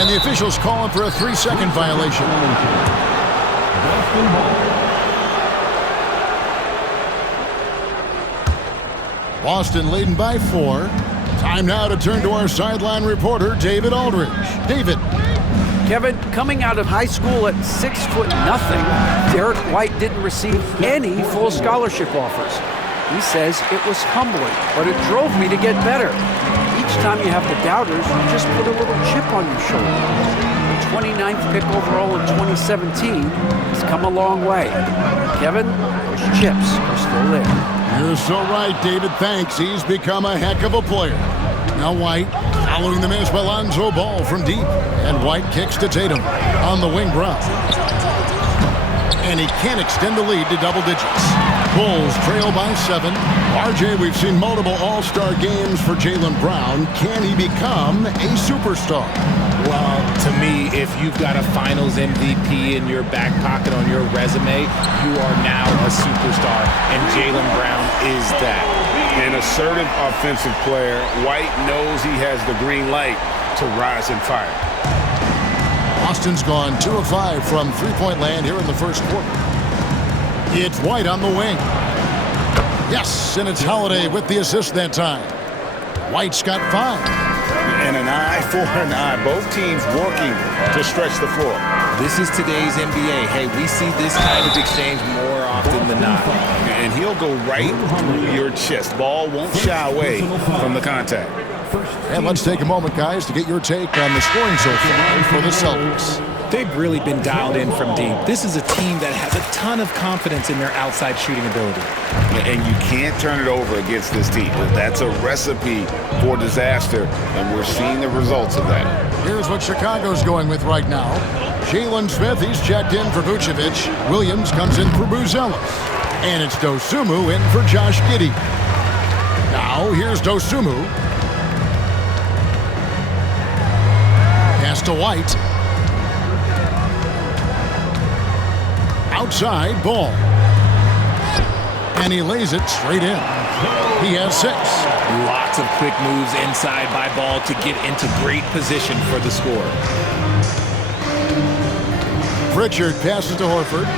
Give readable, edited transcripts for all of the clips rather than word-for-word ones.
And the officials call him for a 3-second violation. Boston leading by 4. Time now to turn to our sideline reporter, David Aldridge. David. Kevin, coming out of high school at 6'0", Derek White didn't receive any full scholarship offers. He says it was humbling, but it drove me to get better. Each time you have the doubters, you just put a little chip on your shoulder. The 29th pick overall in 2017 has come a long way. Kevin, those chips are still there. You're so right, David. Thanks. He's become a heck of a player. Now White following the miss by Lonzo Ball from deep. And White kicks to Tatum on the wing Brown. And he can't extend the lead to double digits. Bulls trail by 7. RJ, we've seen multiple all-star games for Jaylen Brown. Can he become a superstar? Well, to me, if you've got a finals MVP in your back pocket on your resume, you are now a superstar, and Jaylen Brown is that. An assertive offensive player, White knows he has the green light to rise and fire. Boston's gone 2 of 5 from three-point land here in the first quarter. It's White on the wing. Yes, and it's Holiday with the assist that time. White's got 5. And an eye for an eye. Both teams working to stretch the floor. This is today's NBA. Hey, we see this kind of exchange more often than not. And he'll go right through your chest. Ball won't shy away from the contact. And let's take a moment, guys, to get your take on the scoring so far for the Celtics. They've really been dialed in from deep. This is a team that has a ton of confidence in their outside shooting ability. And you can't turn it over against this team. That's a recipe for disaster, and we're seeing the results of that. Here's what Chicago's going with right now. Jalen Smith, he's checked in for Vucevic. Williams comes in for Buzelis. And it's Dosunmu in for Josh Giddey. Now, here's Dosunmu. Pass to White. Outside, Ball. And he lays it straight in. He has 6. Lots of quick moves inside by Ball to get into great position for the score. Pritchard passes to Horford.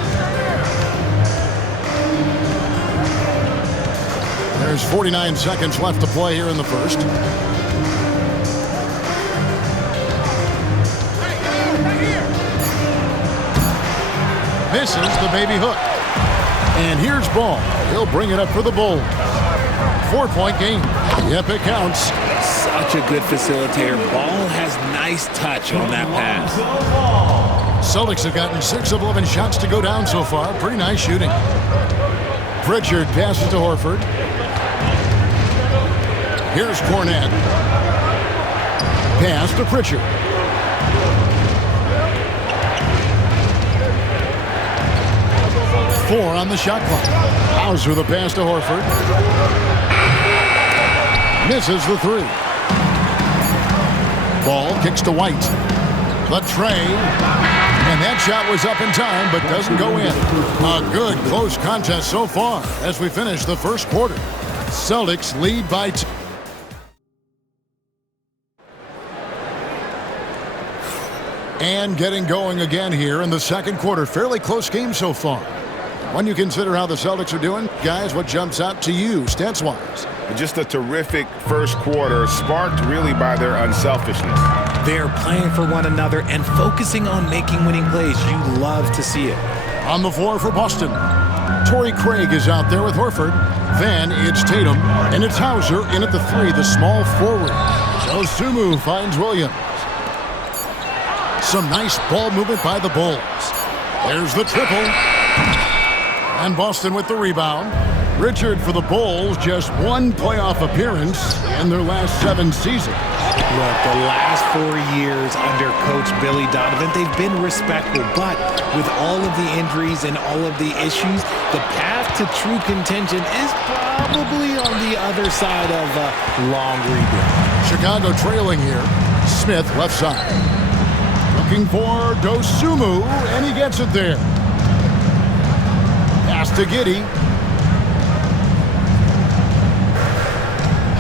There's 49 seconds left to play here in the first. Misses the baby hook. And here's Ball. He'll bring it up for the Bulls. 4-point game. Yep, it counts. Such a good facilitator. Ball has nice touch on that pass. Celtics have gotten 6 of 11 shots to go down so far. Pretty nice shooting. Pritchard passes to Horford. Here's Cornette. Pass to Pritchard. Four on the shot clock. Hauser the pass to Horford. Misses the 3. Ball kicks to White. The tray. And that shot was up in time, but doesn't go in. A good close contest so far as we finish the first quarter. Celtics lead by 2. And getting going again here in the second quarter. Fairly close game so far. When you consider how the Celtics are doing, guys, what jumps out to you, stats-wise? Just a terrific first quarter, sparked really by their unselfishness. They're playing for one another and focusing on making winning plays. You love to see it. On the floor for Boston, Torrey Craig is out there with Horford. Then it's Tatum, and it's Hauser in at the 3, the small forward. Dosunmu finds Williams. Some nice ball movement by the Bulls. There's the triple. And Boston with the rebound. Richard for the Bulls, just 1 playoff appearance in their last 7 seasons. Look, the last 4 years under Coach Billy Donovan, they've been respectful, but with all of the injuries and all of the issues, the path to true contention is probably on the other side of a long rebuild. Chicago trailing here. Smith left side. Looking for Dosunmu, and he gets it there. Pass to Giddey.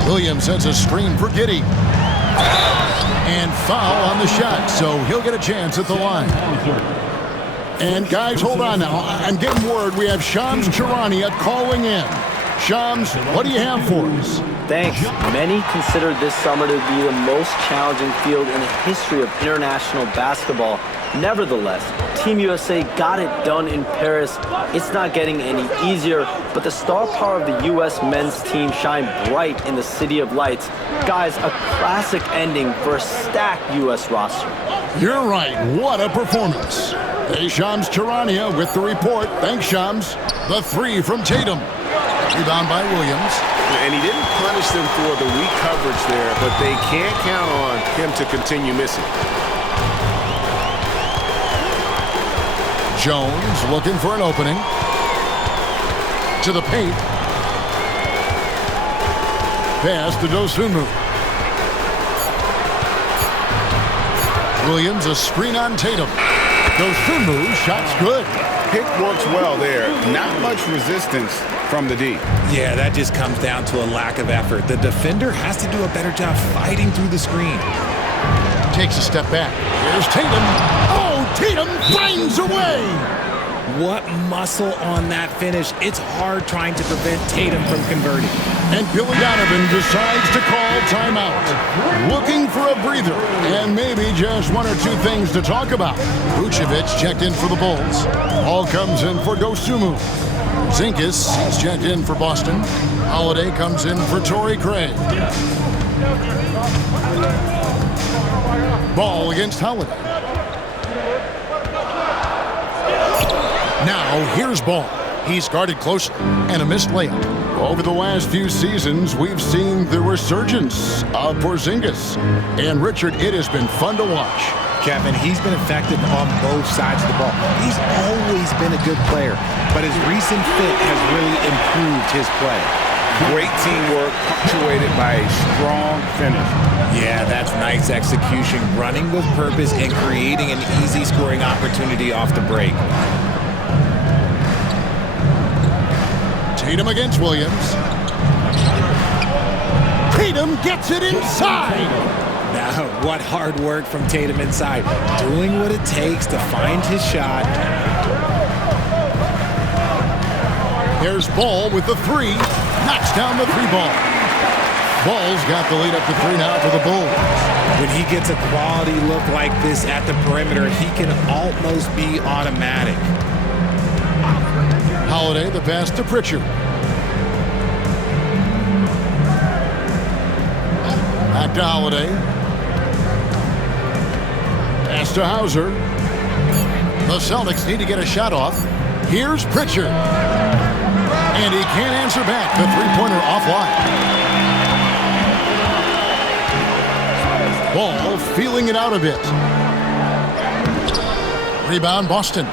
Williams sends a screen for Giddey. And foul on the shot, so he'll get a chance at the line. And guys, hold on now. I'm getting word we have Shams Charania calling in. Shams, what do you have for us? Thanks. Many consider this summer to be the most challenging field in the history of international basketball. Nevertheless, Team USA got it done in Paris. It's not getting any easier, but the star power of the U.S. men's team shine bright in the City of Lights. Guys, a classic ending for a stacked U.S. roster. You're right. What a performance. Hey, Shams Charania with the report. Thanks, Shams. The three from Tatum. Rebound by Williams. And he didn't punish them for the weak coverage there, but they can't count on him to continue missing. Jones looking for an opening. To the paint. Pass to Dosunmu. Williams, a screen on Tatum. Dosunmu, shot's good. Pick works well there. Not much resistance from the D. Yeah, that just comes down to a lack of effort. The defender has to do a better job fighting through the screen. Takes a step back. Here's Tatum. Oh, Tatum finds a way. What muscle on that finish. It's hard trying to prevent Tatum from converting. And Billy Donovan decides to call timeout. Looking for a breather and maybe just one or two things to talk about. Vucevic checked in for the Bulls. Ball comes in for Dosunmu. Zinkis is checked in for Boston. Holiday comes in for Torrey Craig. Ball against Holiday. Now here's Ball. He's guarded closely and a missed layup. Over the last few seasons, we've seen the resurgence of Porzingis. And Richard, it has been fun to watch. Kevin, he's been effective on both sides of the ball. He's always been a good player, but his recent fit has really improved his play. Great teamwork punctuated by a strong finish. Yeah, that's nice execution, running with purpose and creating an easy scoring opportunity off the break. Tatum against Williams. Tatum gets it inside. Now, what hard work from Tatum inside. Doing what it takes to find his shot. There's Ball with the three. Knocks down the three ball. Ball's got the lead up to three now for the Bulls. When he gets a quality look like this at the perimeter, he can almost be automatic. Holiday, the pass to Pritchard. Back to Holiday. Pass to Hauser. The Celtics need to get a shot off. Here's Pritchard. And he can't answer back. The three-pointer offline. Ball feeling it out a bit. Rebound, Boston.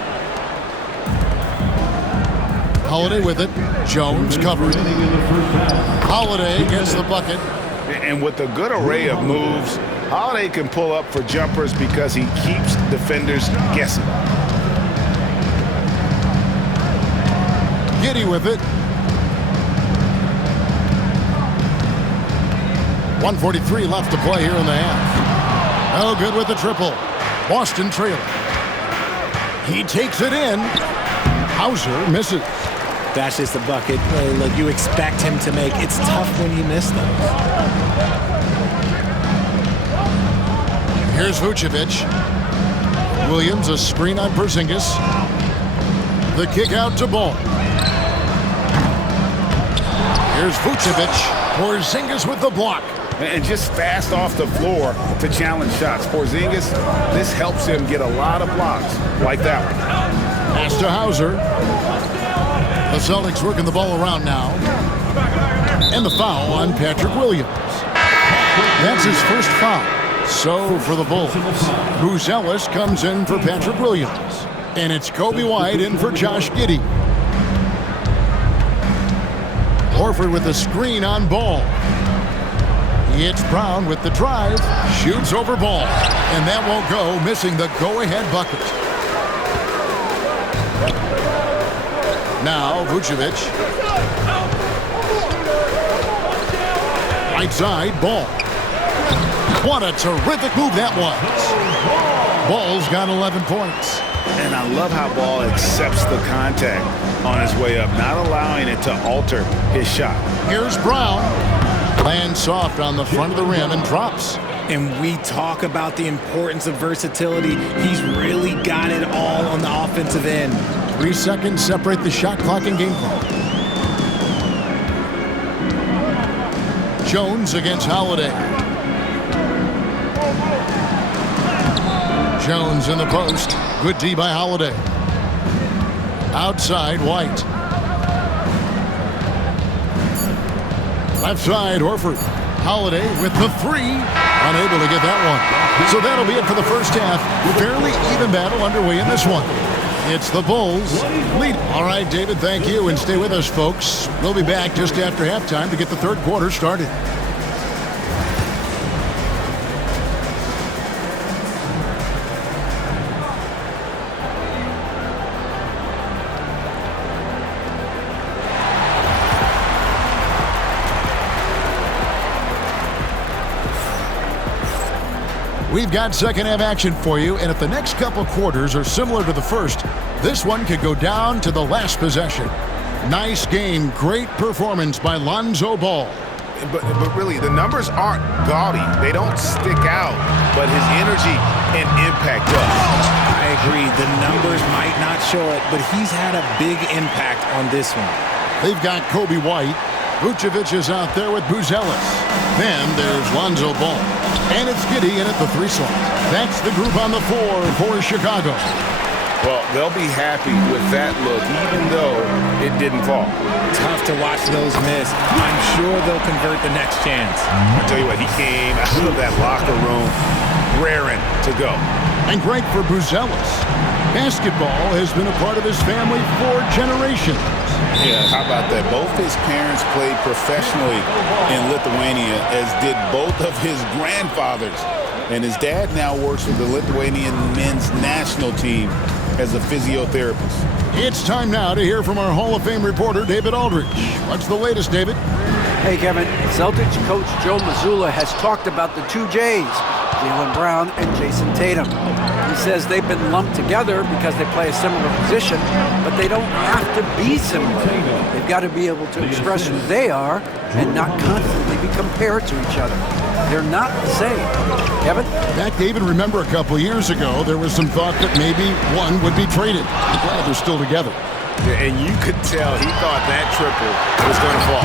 Holiday with it. Jones covered. Holiday gets the bucket. And with a good array of moves, Holiday can pull up for jumpers because he keeps defenders guessing. Giddey with it. 1:43 left to play here in the half. No good with the triple. Boston trailing. He takes it in. Hauser misses. That's just a bucket like you expect him to make. It's tough when you miss them. Here's Vucevic. Williams, a screen on Porzingis. The kick out to Ball. Here's Vucevic. Porzingis with the block. And just fast off the floor to challenge shots. Porzingis, this helps him get a lot of blocks like that one. Pass to Hauser. The Celtics working the ball around now. And the foul on Patrick Williams. That's his first foul. So for the Bulls, Bruce Ellis comes in for Patrick Williams. And it's Kobe White in for Josh Giddey. Horford with the screen on Ball. It's Brown with the drive. Shoots over Ball. And that won't go, missing the go-ahead bucket. Now Vucevic. Right side, Ball. What a terrific move that was. Ball's got 11 points. And I love how Ball accepts the contact on his way up, not allowing it to alter his shot. Here's Brown. Lands soft on the front of the rim and drops. And we talk about the importance of versatility. He's really got it all on the offensive end. 3 seconds separate the shot clock and game clock. Jones against Holiday. Jones in the post. Good D by Holiday. Outside, White. Left side, Horford. Holiday with the three. Unable to get that one. So that'll be it for the first half. Fairly even battle underway in this one. It's the Bulls lead. All right, David, thank you. And stay with us, folks. We'll be back just after halftime to get the third quarter started. We've got second half action for you, and if the next couple quarters are similar to the first, this one could go down to the last possession. Nice game, great performance by Lonzo Ball. But really, the numbers aren't gaudy. They don't stick out, but his energy and impact does. I agree. The numbers might not show it, but he's had a big impact on this one. They've got Kobe White. Vucevic is out there with Buzelis. Then there's Lonzo Ball. And it's Giddey in at the 3 slot. That's the group on the floor for Chicago. Well, they'll be happy with that look, even though it didn't fall. Tough to watch those miss. I'm sure they'll convert the next chance. I tell you what, he came out of that locker room raring to go. And great for Buzelis. Basketball has been a part of his family for generations. Yeah, how about that? Both his parents played professionally in Lithuania, as did both of his grandfathers. And his dad now works with the Lithuanian men's national team as a physiotherapist. It's time now to hear from our Hall of Fame reporter, David Aldridge. What's the latest, David? Hey, Kevin. Celtics coach Joe Mazzulla has talked about the two J's, Jaylen Brown and Jason Tatum. He says they've been lumped together because they play a similar position, but they don't have to be similar. They've got to be able to express who they are and not constantly be compared to each other. They're not the same. Kevin? Back, David, remember a couple years ago, there was some thought that maybe one would be traded. I'm glad they're still together. And you could tell he thought that triple was going to fall.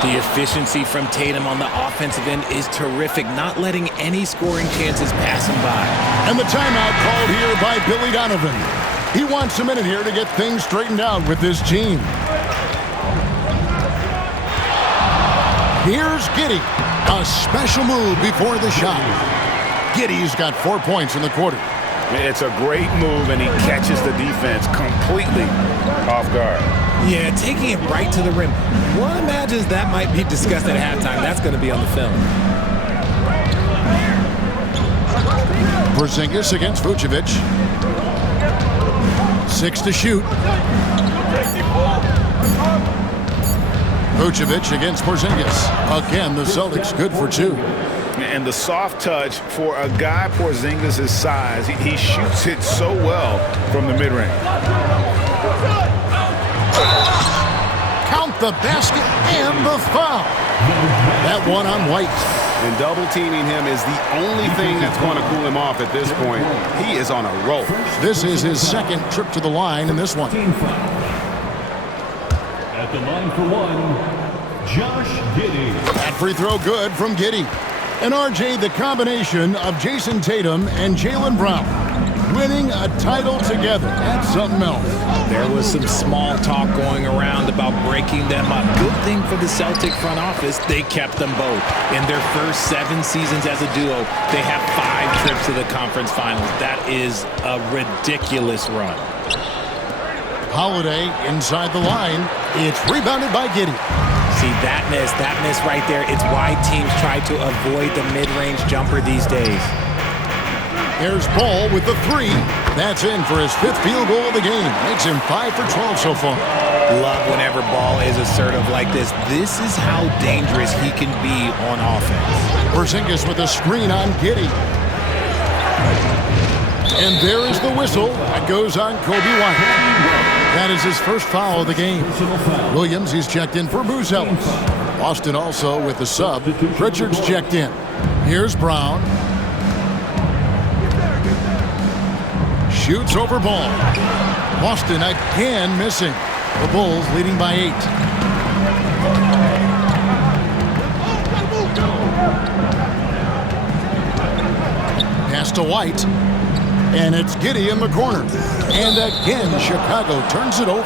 The efficiency from Tatum on the offensive end is terrific, not letting any scoring chances pass him by. And the timeout called here by Billy Donovan. He wants a minute here to get things straightened out with this team. Here's Giddey. A special move before the shot. Giddey's got 4 points in the quarter. It's a great move, and he catches the defense completely off guard. Yeah, taking it right to the rim. One imagines that might be discussed at halftime. That's going to be on the film. Porzingis against Vucevic. 6 to shoot. Vucevic against Porzingis. Again, the Celtics good for 2. And the soft touch for a guy Porzingis' size, he shoots it so well from the mid-range. Count the basket and the foul. That one on White. And double teaming him is the only thing that's going to cool him off at this point. He is on a roll. This is his second trip to the line in this one. At the line for one, Josh Giddey. That free throw good from Giddey. And RJ, the combination of Jason Tatum and Jaylen Brown winning a title together. That's something else. There was some small talk going around about breaking them up. Good thing for the Celtic front office, they kept them both. In their first 7 seasons as a duo, they have 5 trips to the conference finals. That is a ridiculous run. Holiday inside the line. It's rebounded by Giddey. See, that miss right there, it's why teams try to avoid the mid-range jumper these days. Here's Ball with the 3. That's in for his 5th field goal of the game. Makes him 5 for 12 so far. Love whenever Ball is assertive like this. This is how dangerous he can be on offense. Porzingis with a screen on Giddey. And there is the whistle. That goes on Kobe White. That is his first foul of the game. Williams, he's checked in for Buzelis. Austin also with the sub. Pritchard's checked in. Here's Brown. Shoots over Ball. Austin again missing. The Bulls leading by 8. Pass to White. And it's Giddey in the corner. And again, Chicago turns it over.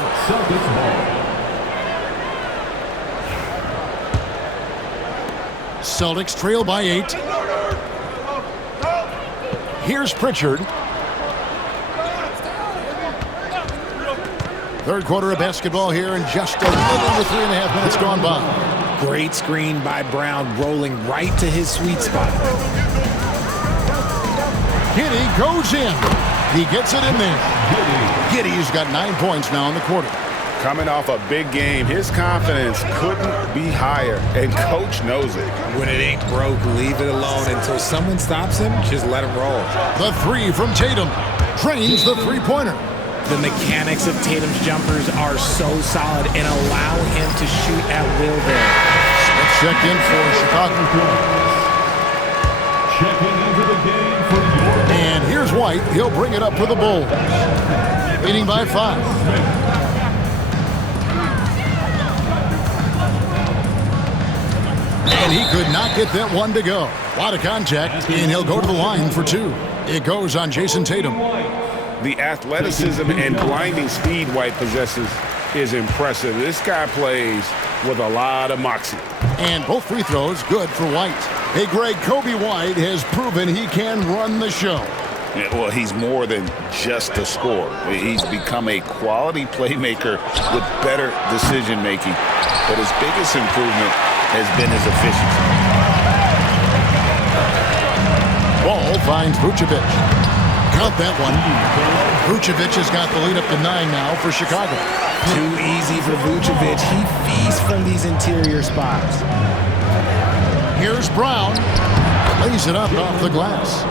Celtics trail by 8. Here's Pritchard. Third quarter of basketball here in just a little over 3.5 minutes gone by. Great screen by Brown, rolling right to his sweet spot. Giddey goes in. He gets it in there. Giddey's got 9 points now in the quarter. Coming off a big game, his confidence couldn't be higher, and Coach knows it. When it ain't broke, leave it alone until someone stops him. Just let him roll. The 3 from Tatum drains the three-pointer. The mechanics of Tatum's jumpers are so solid and allow him to shoot at will there. Let's check in for Chicago. Checking into the game for York. And here's White. He'll bring it up for the Bulls. Leading by 5. And he could not get that one to go. A lot of contact, and he'll go to the line for 2. It goes on Jason Tatum. The athleticism and blinding speed White possesses is impressive. This guy plays with a lot of moxie. And both free throws good for White. Hey, Greg, Kobe White has proven he can run the show. Yeah, well, he's more than just a scorer. He's become a quality playmaker with better decision-making. But his biggest improvement has been his efficiency. Ball finds Vucevic. Count that one. Vucevic has got the lead up to 9 now for Chicago. Too easy for Vucevic. He feasts from these interior spots. Here's Brown. Lays it up off the glass.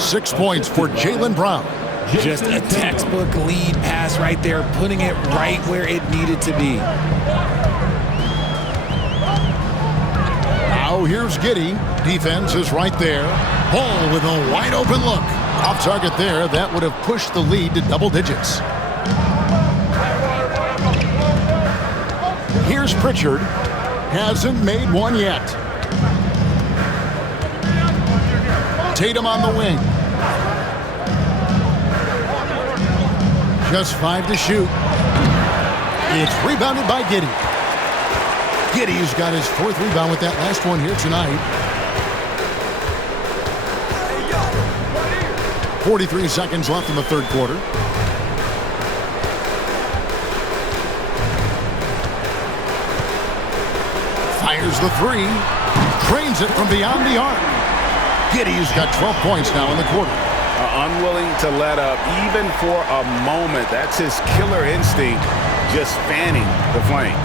6 points for Jaylen Brown. Just a textbook lead pass right there, putting it right where it needed to be. Now here's Giddey. Defense is right there. Ball with a wide open look. Off target there. That would have pushed the lead to double digits. Here's Pritchard. Hasn't made one yet. Tatum on the wing. Just 5 to shoot. It's rebounded by Giddey. Giddey's got his 4th rebound with that last one here tonight. 43 seconds left in the third quarter. Fires the 3. Trains it from beyond the arc. Giddey's got 12 points now in the quarter. Unwilling to let up even for a moment. That's his killer instinct, just fanning the flame.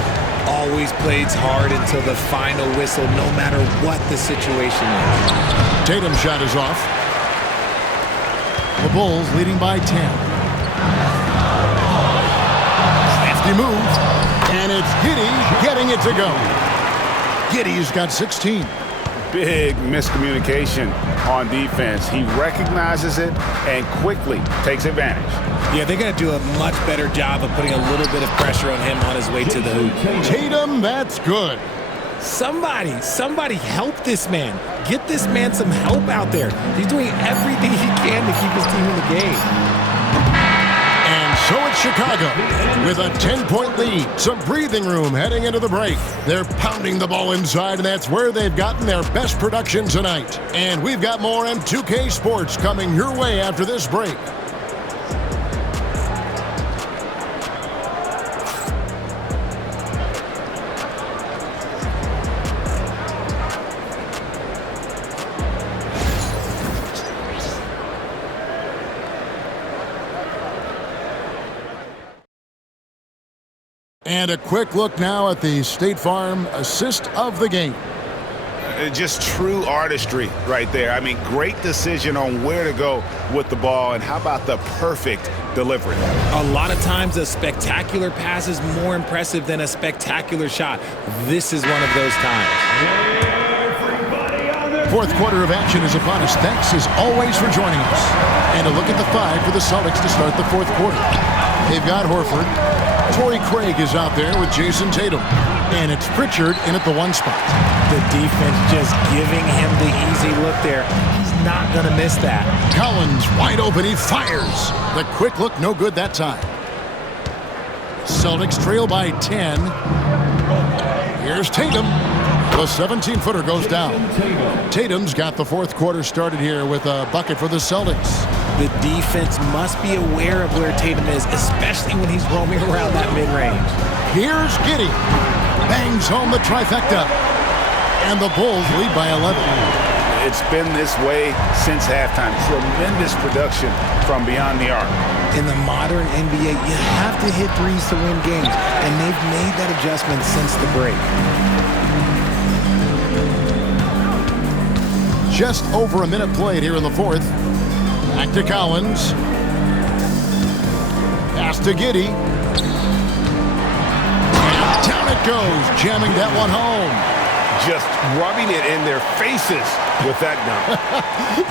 Always plays hard until the final whistle, no matter what the situation is. Tatum's shot is off. The Bulls leading by 10. Crafty move. And it's Giddey getting it to go. Giddey's got 16. Big miscommunication on defense. He recognizes it and quickly takes advantage. Yeah, they're going to do a much better job of putting a little bit of pressure on him on his way to the hoop. Tatum, that's good. Somebody help this man. Get this man some help out there. He's doing everything he can to keep his team in the game. And so it's Chicago with a 10-point lead. Some breathing room heading into the break. They're pounding the ball inside, and that's where they've gotten their best production tonight. And we've got more M2K Sports coming your way after this break. And a quick look now at the State Farm assist of the game. Just true artistry right there. I mean, great decision on where to go with the ball, and how about the perfect delivery? A lot of times a spectacular pass is more impressive than a spectacular shot. This is one of those times. Fourth quarter of action is upon us. Thanks as always for joining us. And a look at the five for the Celtics to start the fourth quarter. They've got Horford. Torrey Craig is out there with Jason Tatum. And it's Pritchard in at the one spot. The defense just giving him the easy look there. He's not going to miss that. Collins wide open. He fires. The quick look, no good that time. Celtics trail by 10. Here's Tatum. The 17-footer goes down. Tatum's got the fourth quarter started here with a bucket for the Celtics. The defense must be aware of where Tatum is, especially when he's roaming around that mid-range. Here's Giddey. Bangs home the trifecta. And the Bulls lead by 11. It's been this way since halftime. Tremendous production from beyond the arc. In the modern NBA, you have to hit threes to win games, and they've made that adjustment since the break. Just over a minute played here in the fourth. Back to Collins. Pass to Giddey. And down it goes, jamming that one home. Just rubbing it in their faces with that dunk.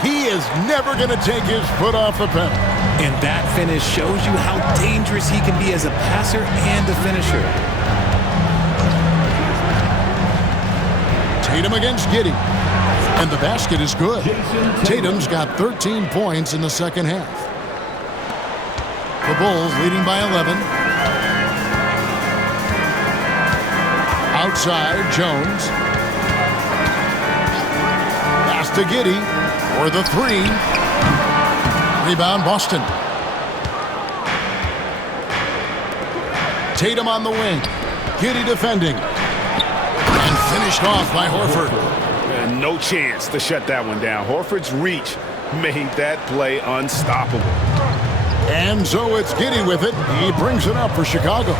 He is never going to take his foot off the pedal. And that finish shows you how dangerous he can be as a passer and a finisher. Tatum against Giddey. And the basket is good. Tatum's got 13 points in the second half. The Bulls leading by 11. Outside, Jones. Pass to Giddey for the three. Rebound, Boston. Tatum on the wing. Giddey defending. And finished off by Horford. No chance to shut that one down. Horford's reach made that play unstoppable. And so it's Giddey with it. He brings it up for Chicago.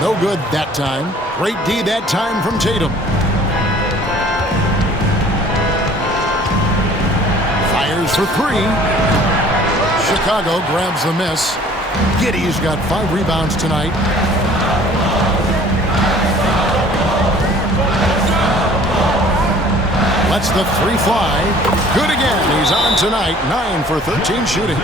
No good that time. Great D that time from Tatum. Fires for three. Chicago grabs the miss. Giddey's got 5 rebounds tonight. Lets the three fly. Good again. He's on tonight. 9 for 13 shooting.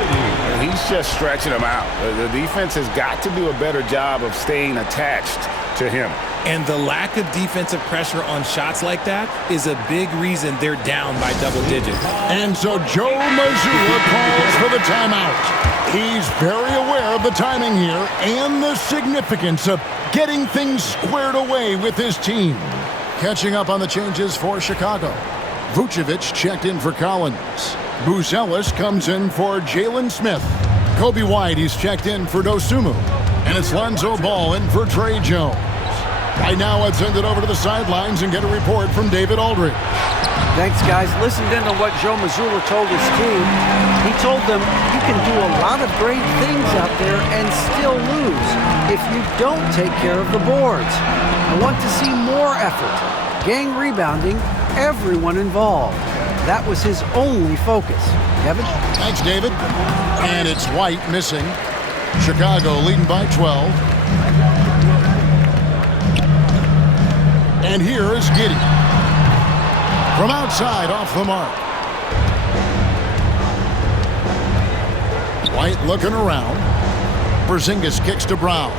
He's just stretching them out. The defense has got to do a better job of staying attached to him. And the lack of defensive pressure on shots like that is a big reason they're down by double digits. And so Joe Mazzulla calls for the timeout. He's very aware of the timing here and the significance of getting things squared away with his team. Catching up on the changes for Chicago. Vucevic checked in for Collins. Buzelis comes in for Jalen Smith. Kobe White, he's checked in for Dosunmu. And it's Lonzo Ball in for Trey Jones. Right now, let's send it over to the sidelines and get a report from David Aldridge. Thanks, guys. Listened in to what Joe Mazzulla told his team. He told them you can do a lot of great things out there and still lose if you don't take care of the boards. I want to see more effort, gang rebounding, everyone involved. That was his only focus. Kevin? Thanks, David. And it's White missing. Chicago leading by 12. And here is Giddey. From outside, off the mark. White looking around. Porzingis kicks to Brown.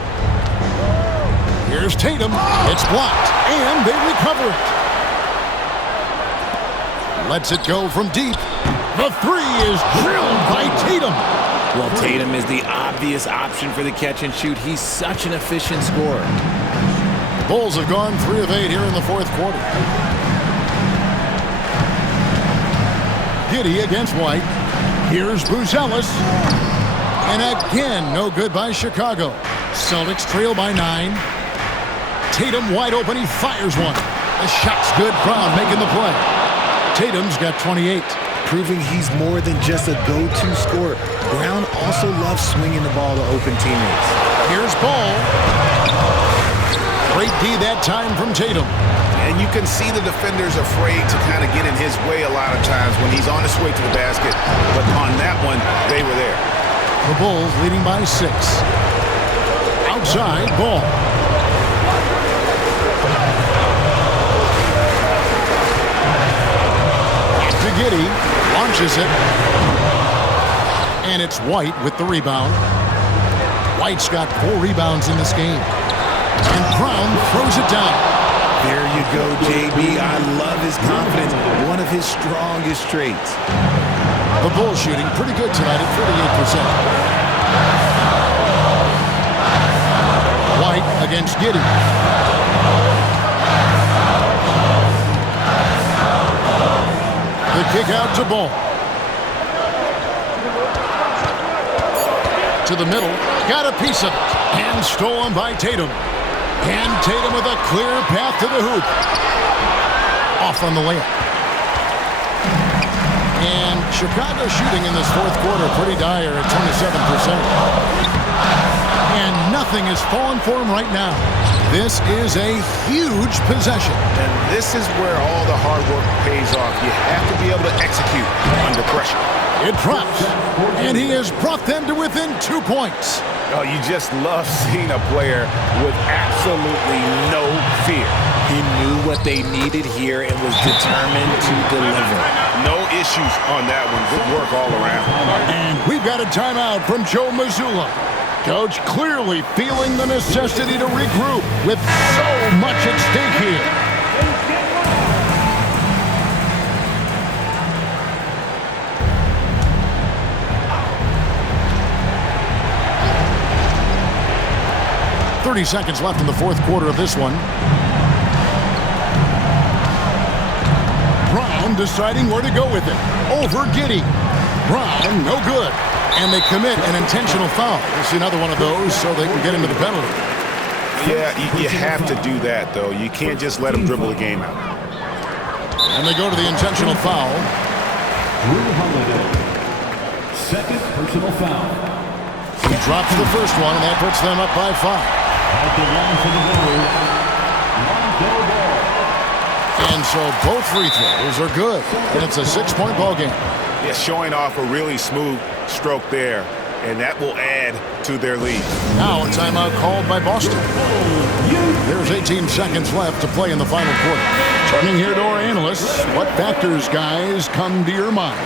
Here's Tatum. It's blocked, and they recover it. Lets it go from deep. The three is drilled by Tatum. Well, Tatum is the obvious option for the catch and shoot. He's such an efficient scorer. The Bulls have gone 3 of 8 here in the fourth quarter. Giddey against White. Here's Buzelis. And again, no good by Chicago. Celtics trail by 9. Tatum wide open. He fires one. The shot's good. Brown making the play. Tatum's got 28. proving he's more than just a go-to scorer. Brown also loves swinging the ball to open teammates. Here's Ball. Great D that time from Tatum. And you can see the defenders afraid to kind of get in his way a lot of times when he's on his way to the basket. But on that one, they were there. The Bulls leading by 6. Outside, Ball. To Giddey, launches it. And it's White with the rebound. White's got 4 rebounds in this game. And Brown throws it down. There you go, JB. I love his confidence. One of his strongest traits. The Bulls shooting pretty good tonight at 48%. White against Giddey. The kick out to Ball. To the middle. Got a piece of it. And stolen by Tatum. And Tatum with a clear path to the hoop. Off on the layup. And Chicago shooting in this fourth quarter pretty dire at 27%. And nothing has fallen for him right now. This is a huge possession. And this is where all the hard work pays off. You have to be able to execute under pressure. It drops. And he has brought them to within 2 points. Oh, you just love seeing a player with absolutely no fear. He knew what they needed here and was determined to deliver. No issues on that one. Good work all around. And we've got a timeout from Joe Mazzulla. Coach clearly feeling the necessity to regroup with so much at stake here. 30 seconds left in the fourth quarter of this one. Brown deciding where to go with it. Over Giddey. Brown, no good. And they commit an intentional foul. We'll see another one of those so they can get into the penalty. Yeah, you have to do that, though. You can't just let them dribble the game out. And they go to the intentional foul. Second personal foul. He drops the first one, and that puts them up by 5. At the line for the Ball. And so both free throws are good. And it's a 6-point ball game. Yeah, showing off a really smooth stroke there, and that will add to their lead. Now a timeout called by Boston. There's 18 seconds left to play in the final quarter. Turning here to our analysts, what factors, guys, come to your mind?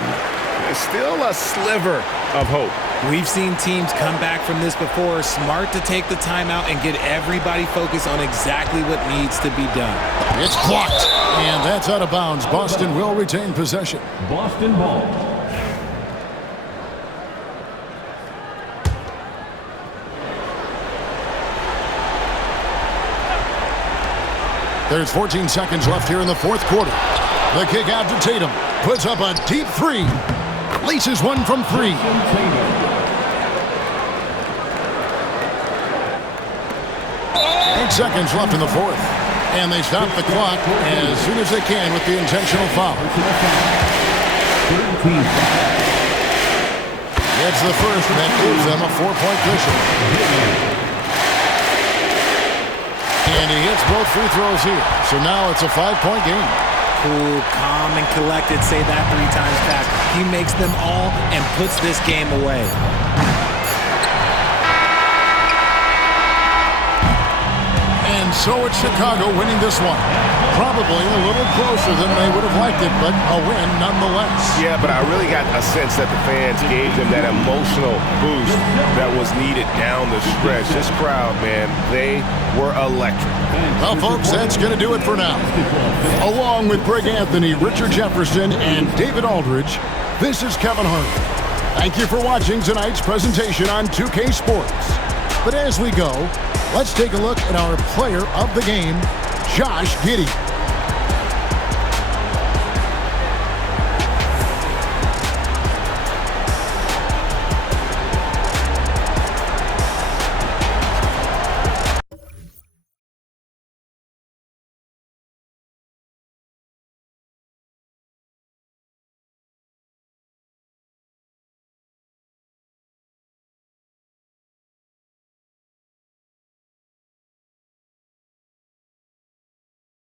There's still a sliver of hope. We've seen teams come back from this before. Smart to take the timeout and get everybody focused on exactly what needs to be done. It's blocked, and that's out of bounds. Boston will retain possession. Boston ball. There's 14 seconds left here in the fourth quarter. The kick out to Tatum. Puts up a deep 3. Laces one from 3. 8 seconds left in the fourth. And they stop the clock as soon as they can with the intentional foul. It's the first, and that gives them a 4-point cushion. And he hits both free throws here. So now it's a 5-point game. Cool, calm, and collected. Say that 3 times fast. He makes them all and puts this game away. And so it's Chicago winning this one. Probably a little closer than they would have liked it, but a win nonetheless. Yeah, but I really got a sense that the fans gave them that emotional boost that was needed down the stretch. This crowd, man, they were electric. Well, folks, that's going to do it for now. Along with Greg Anthony, Richard Jefferson, and David Aldridge, this is Kevin Hart. Thank you for watching tonight's presentation on 2K Sports. But as we go, let's take a look at our player of the game, Josh Giddey.